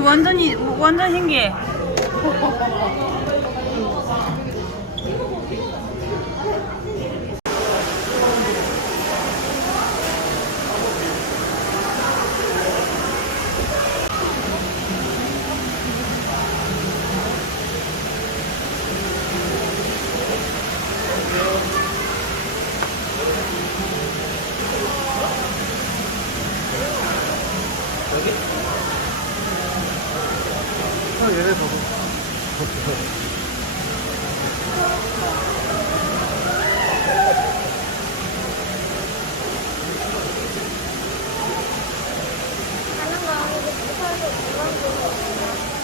완전히 완전 신기해. 아, 얘네 봐봐. 가는 거 아니고 무서워서 도망가고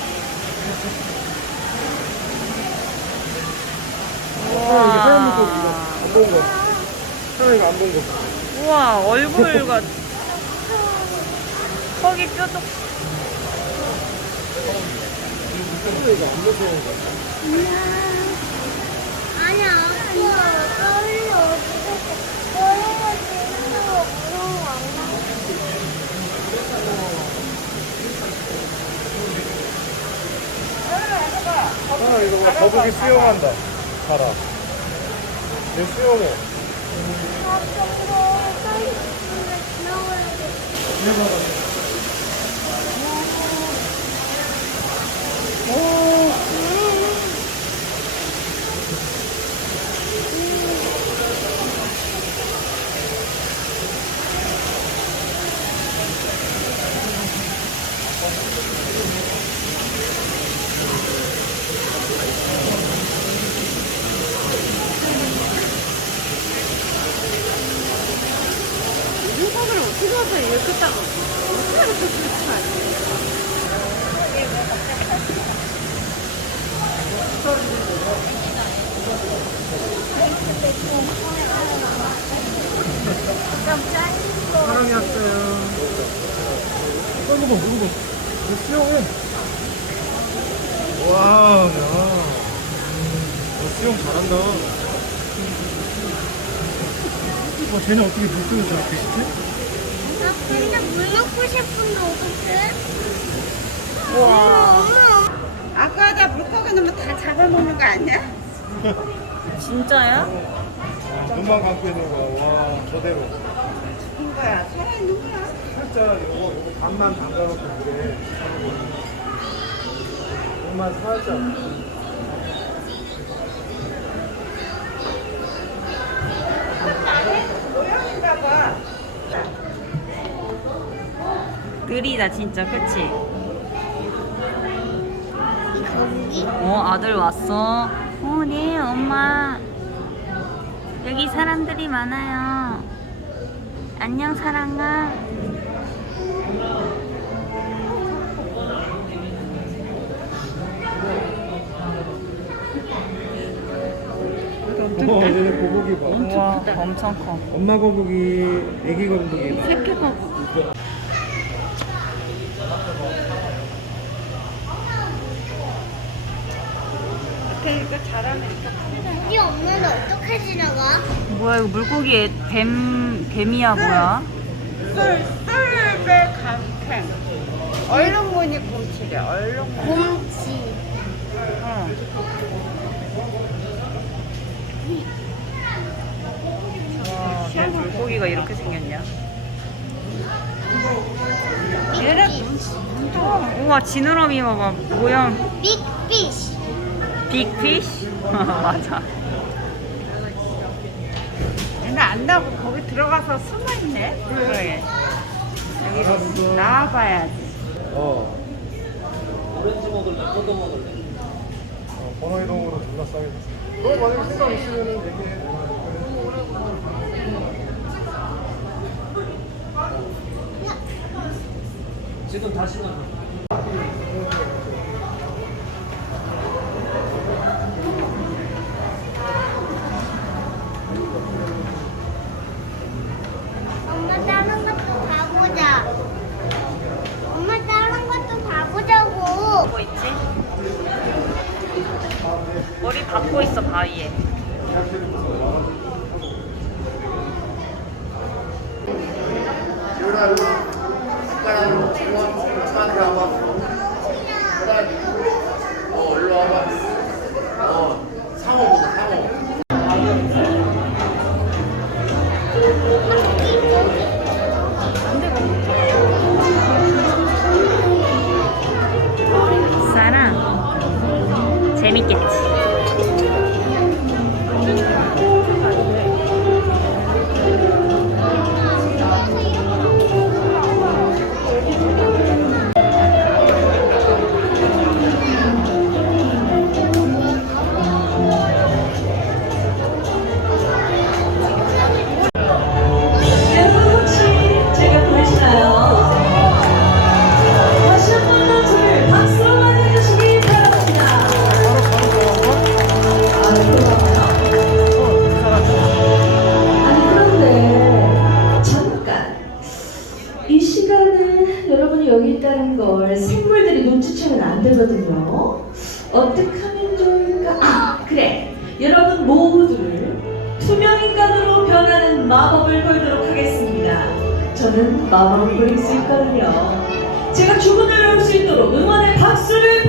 아, 이게 사람 물고기 안본 거. 사람이가 안 본 거. 우와 얼굴과 턱이 뾰족. 사람이가 안 무서운 거. 아니 아빠 빨리 어디서 너희가 재밌어 무서운 거 아니야? 사람 이거 봐. 거북이 수영한다. 봐라. 얘 수영해. 지나가야 돼. 생각을 어떻게 하서 이렇게 딱 어떻게 하서 그렇게 안 사람이 왔어요. 이거 봐, 이거 봐. 얘 수영해. 와, 야. 너 수영 잘한다. 와, 쟤는 어떻게 물속에 저렇게 쉽지? 나 근데 물 먹고 싶은데 어떡해? 우와 엄마 아까다 물고기 넣으면 다 잡아먹는 거 아니야? 진짜야? 눈만 감고 있는 거야. 와, 저대로. 거야. 살아있는 거야. 살짝 요거, 요거 반만 담가놓고 물에 눈만 살짝. 모양인가 봐. 느리다 진짜 그치? 거북이? 어 아들 왔어 어네 엄마 여기 사람들이 많아요 안녕 사랑아 어, 얘네 봐. 엄청 커 엄마 거북이, 애기 거북이. 새끼 거북이 그러니까 잘하네. 이 엄마는 어떻게 지나가? 뭐야 이거 물고기에 뱀 뱀이야 뭐야? 술, 술배 감탱. 얼룩무늬 곰치래, 얼룩무늬. 곰치. 어. 와, 왜 물고기가 이렇게 생겼냐? 얘네 어, 우와 지느러미 봐봐 모양 빅피쉬. 빅피쉬? 맞아 얘네 안 나오고 거기 들어가서 숨어 있네. 그러게 여기로 나와봐야지. 어. 오렌지 먹을래? 포도 먹을래? 어, 번호이동으로 존나 싸게. 너 만약에 생각 있으면 얘기해. 지금 다시 가. 엄마 다른 것도 봐보자. 엄마 다른 것도 봐보자고. 뭐 있지? 머리 박고 여기 있다는 걸 생물들이 눈치채면 안 되거든요. 어떻게 하면 좋을까? 아 그래 여러분 모두를 투명인간으로 변하는 마법을 걸도록 하겠습니다. 저는 마법을 부릴 수 있거든요. 제가 주문을 외울 수 있도록 응원의 박수를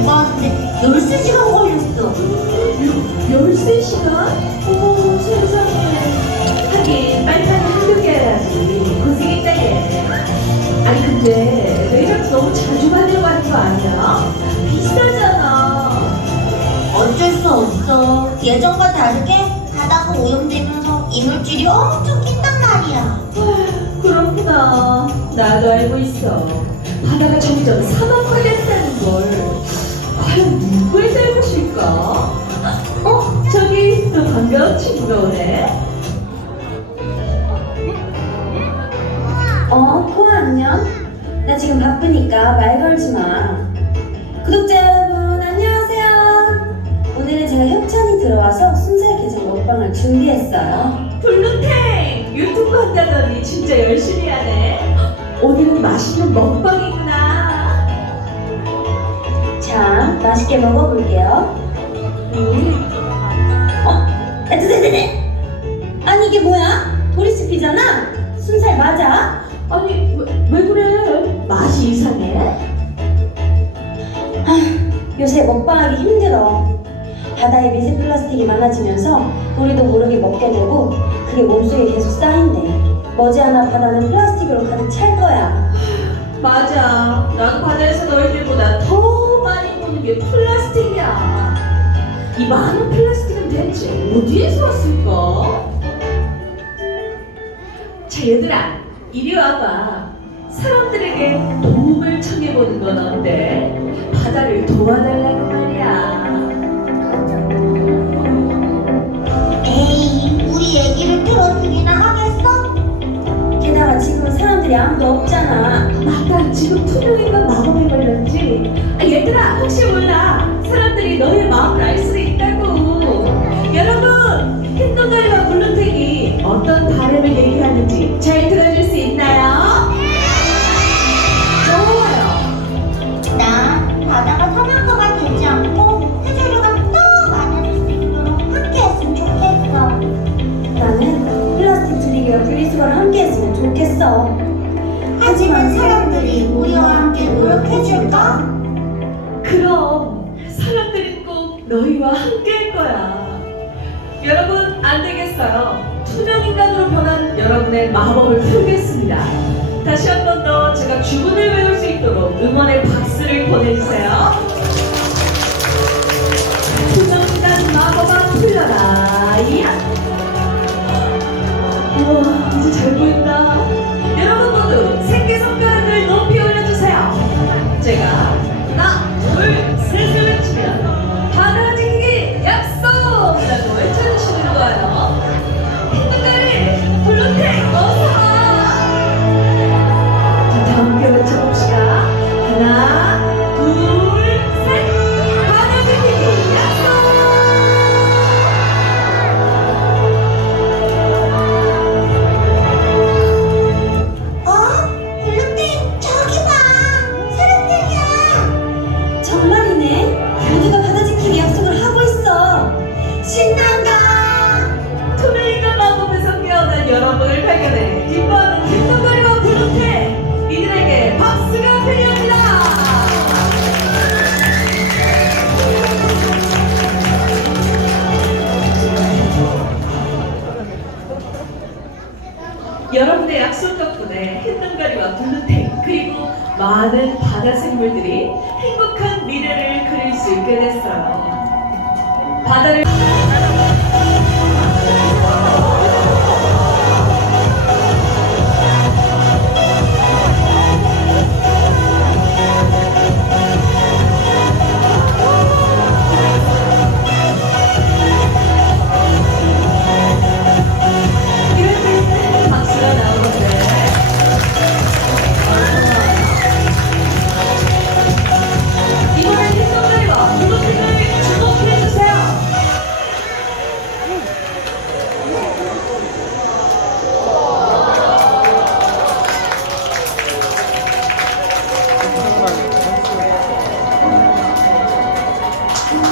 제거하는데 13시간 걸렸어. 13시간? 어머, 세상에. 하긴, 빨판이 한두 개야지. 고생했다, 얘. 아니, 근데 왜 이렇게 너무 자주 받으려고 하는 거 아니야? 비싸잖아. 어쩔 수 없어. 예전과 다르게 바다가 오염되면서 이물질이 엄청 낀단 말이야. 아휴, 그렇구나. 나도 알고 있어. 바다가 점점 사막화 된다는 걸. 과연 누구의 잘못일까? 어, 저기 또 반가운 친구가 오네. 어, 코아 안녕? 나 지금 바쁘니까 말 걸지 마. 구독자 여러분, 안녕하세요. 오늘은 제가 협찬이 들어와서 순살 게장 먹방을 준비했어요. 블루탱! 유튜브 한다더니 진짜 열심히 하네. 오늘은 맛있는 먹방이구나. 자, 맛있게 먹어볼게요. 음. 어, 에드데데데! 아니, 이게 뭐야? 도리스피잖아? 순살 맞아? 아니, 왜, 왜 그래? 맛이 이상해? 요새 먹방하기 힘들어. 바다에 미세 플라스틱이 많아지면서 우리도 모르게 먹게 되고 그게 몸속에 계속 쌓인대. 머지않아 바다는 플라스틱으로 가득 찰 거야. 맞아. 난바 이 많은 플라스틱은 대체 어디에서 왔을까? 자, 얘들아, 이리 와봐. 사람들에게 도움을 청해보는 건 어때? 바다를 도와달라고 말이야. 에이, 우리 얘기를 들어주기나 하겠어? 게다가 지금은 사람들이 아무도 없잖아. 맞다, 지금 투명인간 마법에 걸렸지? 아, 얘들아, 혹시 몰라. 사람들이 너의 응원의 박수를 보내주세요. 투명인간 마법아 풀려라. 야! 우와, 이제 잘 보인다. 모두가 바다 지키기 약속을 하고 있어. 신난다. 투명인간 마법에서 깨어난 여러분을 발견해 기뻐하는 흰동가리와 블루테 이들에게 박수가 필요합니다. 여러분의 약속 덕분에 흰동가리와 블루테 그리고 많은 바다 생물들이 미래를 그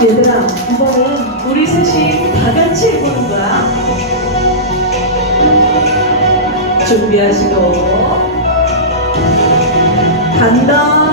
얘들아 이번엔 우리 셋이 다 같이 해보는 거야. 준비하시고. 간다